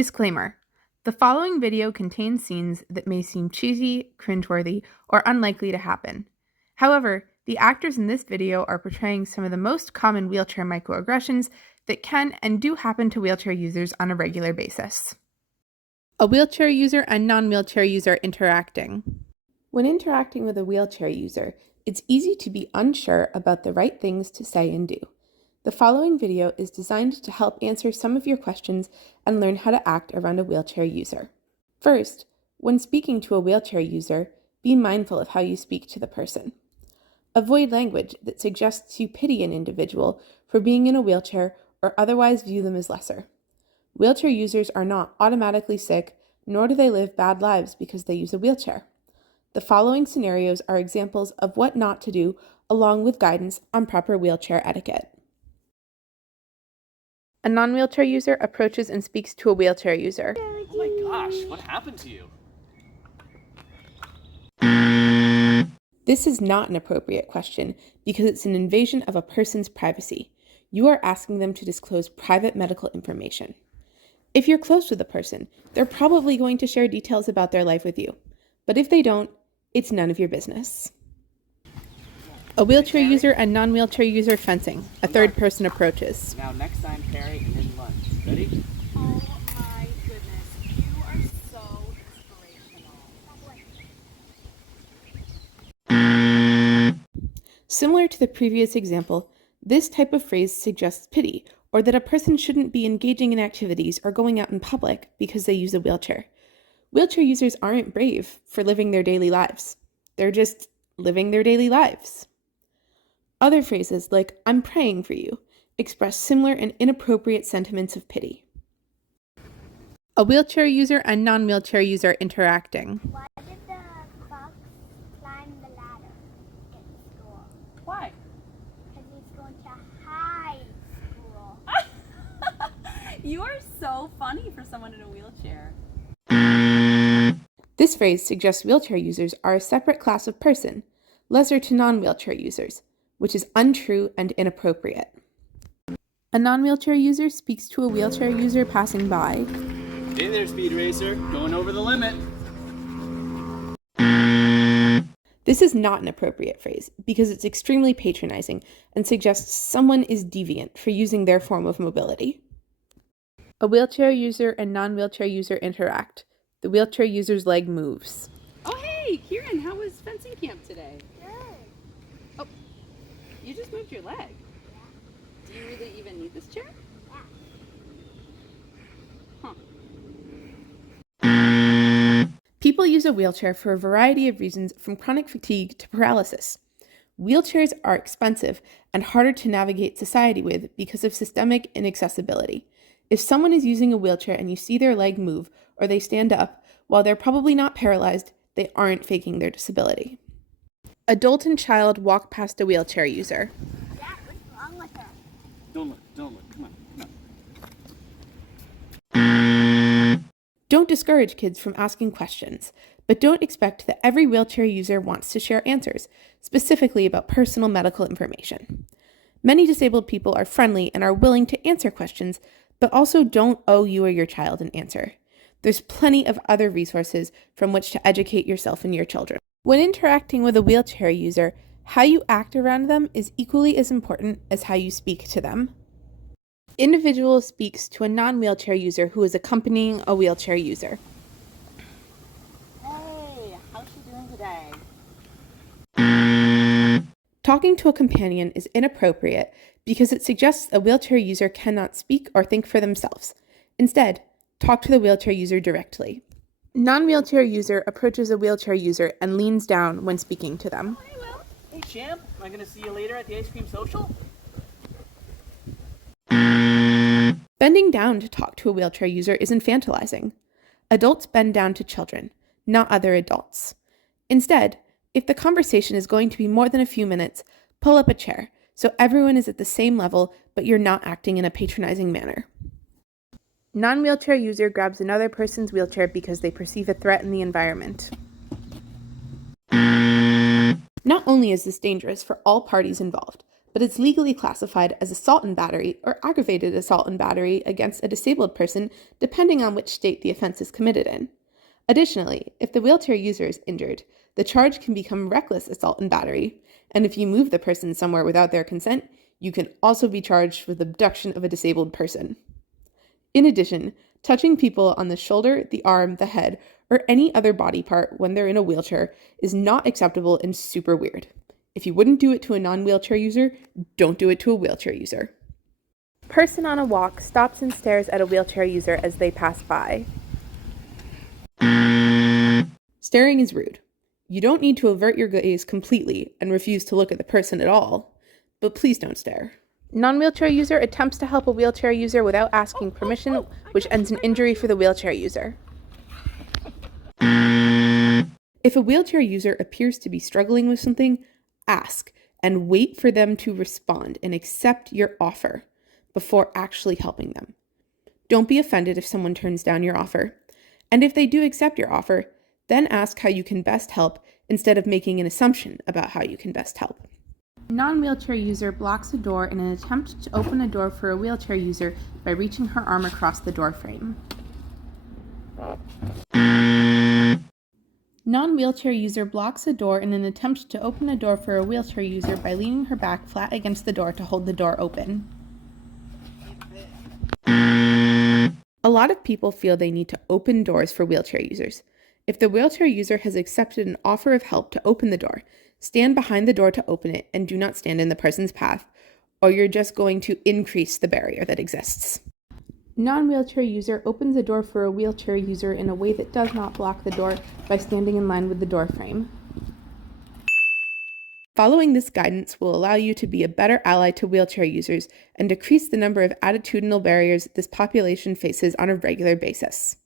Disclaimer: the following video contains scenes that may seem cheesy, cringeworthy, or unlikely to happen. However, the actors in this video are portraying some of the most common wheelchair microaggressions that can and do happen to wheelchair users on a regular basis. A wheelchair user and non-wheelchair user interacting. When interacting with a wheelchair user, it's easy to be unsure about the right things to say and do. The following video is designed to help answer some of your questions and learn how to act around a wheelchair user. First, when speaking to a wheelchair user, be mindful of how you speak to the person. Avoid language that suggests you pity an individual for being in a wheelchair or otherwise view them as lesser. Wheelchair users are not automatically sick, nor do they live bad lives because they use a wheelchair. The following scenarios are examples of what not to do, along with guidance on proper wheelchair etiquette. A non-wheelchair user approaches and speaks to a wheelchair user. Oh my gosh, what happened to you? This is not an appropriate question because it's an invasion of a person's privacy. You are asking them to disclose private medical information. If you're close with a person, they're probably going to share details about their life with you. But if they don't, it's none of your business. A wheelchair user and non-wheelchair user fencing. A third person approaches. Now next time, Carrie, and then lunch. Ready? Oh my goodness, you are so inspirational. Similar to the previous example, this type of phrase suggests pity, or that a person shouldn't be engaging in activities or going out in public because they use a wheelchair. Wheelchair users aren't brave for living their daily lives. They're just living their daily lives. Other phrases like, "I'm praying for you," express similar and inappropriate sentiments of pity. A wheelchair user and non-wheelchair user interacting. Why did the fox climb the ladder in school? Why? Because he's going to high school. You are so funny for someone in a wheelchair. This phrase suggests wheelchair users are a separate class of person, lesser to non-wheelchair users, which is untrue and inappropriate. A non-wheelchair user speaks to a wheelchair user passing by. Hey there, Speed Racer. Going over the limit. This is not an appropriate phrase because it's extremely patronizing and suggests someone is deviant for using their form of mobility. A wheelchair user and non-wheelchair user interact. The wheelchair user's leg moves. Oh hey, Kieran, how was fencing camp today? Good. Oh, you just moved your leg. Do you really even need this chair? Yeah. Huh. People use a wheelchair for a variety of reasons, from chronic fatigue to paralysis. Wheelchairs are expensive and harder to navigate society with because of systemic inaccessibility. If someone is using a wheelchair and you see their leg move or they stand up, while they're probably not paralyzed, they aren't faking their disability. Adult and child walk past a wheelchair user. Dad, what's wrong with her? Don't look, come on. Don't discourage kids from asking questions, but don't expect that every wheelchair user wants to share answers, specifically about personal medical information. Many disabled people are friendly and are willing to answer questions, but also don't owe you or your child an answer. There's plenty of other resources from which to educate yourself and your children. When interacting with a wheelchair user, how you act around them is equally as important as how you speak to them. Individual speaks to a non-wheelchair user who is accompanying a wheelchair user. Hey, how's she doing today? Talking to a companion is inappropriate because it suggests a wheelchair user cannot speak or think for themselves. Instead, talk to the wheelchair user directly. Non-wheelchair user approaches a wheelchair user and leans down when speaking to them. Hey, Will. Hey, champ. Am I going to see you later at the ice cream social? Bending down to talk to a wheelchair user is infantilizing. Adults bend down to children, not other adults. Instead, if the conversation is going to be more than a few minutes, pull up a chair so everyone is at the same level, but you're not acting in a patronizing manner. Non-wheelchair user grabs another person's wheelchair because they perceive a threat in the environment. Not only is this dangerous for all parties involved, but it's legally classified as assault and battery or aggravated assault and battery against a disabled person depending on which state the offense is committed in. Additionally, if the wheelchair user is injured, the charge can become reckless assault and battery, and if you move the person somewhere without their consent, you can also be charged with abduction of a disabled person. In addition, touching people on the shoulder, the arm, the head, or any other body part when they're in a wheelchair is not acceptable and super weird. If you wouldn't do it to a non-wheelchair user, don't do it to a wheelchair user. Person on a walk stops and stares at a wheelchair user as they pass by. Staring is rude. You don't need to avert your gaze completely and refuse to look at the person at all, but please don't stare. Non-wheelchair user attempts to help a wheelchair user without asking permission, which ends in injury for the wheelchair user. If a wheelchair user appears to be struggling with something, ask and wait for them to respond and accept your offer before actually helping them. Don't be offended if someone turns down your offer. And if they do accept your offer, then ask how you can best help instead of making an assumption about how you can best help. Non-wheelchair user blocks a door in an attempt to open a door for a wheelchair user by reaching her arm across the door frame. Non-wheelchair user blocks a door in an attempt to open a door for a wheelchair user by leaning her back flat against the door to hold the door open. A lot of people feel they need to open doors for wheelchair users. If the wheelchair user has accepted an offer of help to open the door, stand behind the door to open it and do not stand in the person's path, or you're just going to increase the barrier that exists. Non-wheelchair user opens a door for a wheelchair user in a way that does not block the door by standing in line with the door frame. Following this guidance will allow you to be a better ally to wheelchair users and decrease the number of attitudinal barriers this population faces on a regular basis.